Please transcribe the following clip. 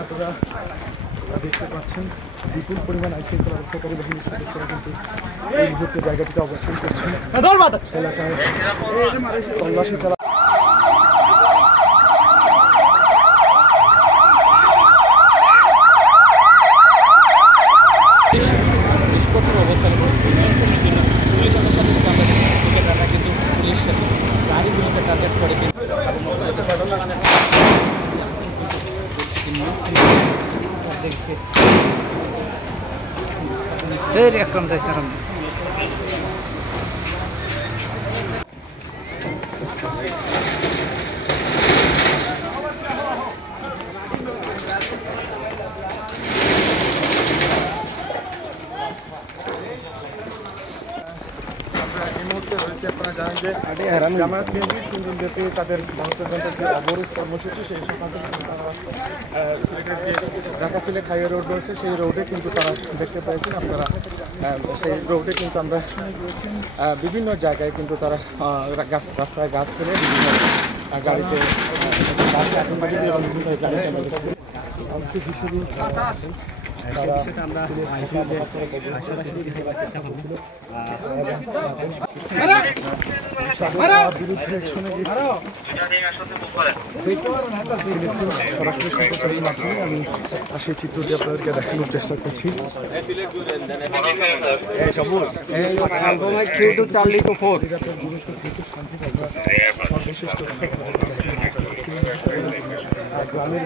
আপনারা দেখতে পাচ্ছেন বিপুল পরিমাণ আইনশৃঙ্খলা রক্ষাকারী বাহিনীর সদস্যরা কিন্তু এই মুহূর্তে জায়গাটিতে অবস্থান করছেন। এলাকায় তল্লাশি চালা অবস্থান নিয়ন্ত্রণের জন্য পুলিশের সাথে তারা কিন্তু পুলিশ গাড়িগুলোকে টার্গেট করে আপনারা জানেন যে জামায়াত বিএনপির 3 দিন ব্যাপী তাদের গণতন্ত্রের যে অবরোধ কর্মসূচি সেই সংক্রান্ত সিলেটের যে ঢাকা সিলেট হাইওয়ে রোড রয়েছে সেই রোডে কিন্তু তারা দেখতে পেয়েছেন আপনারা। সেই রোডে কিন্তু আমরা বিভিন্ন জায়গায় কিন্তু তারা রাস্তায় গাছ ফেলে বিভিন্ন গাড়িতে অংশ হিসেবে আমরা সরাসরি সম্প্রচারের মাধ্যমে আমি সেই চিত্রটি আপনাদেরকে দেখানোর চেষ্টা করছি। গ্রামের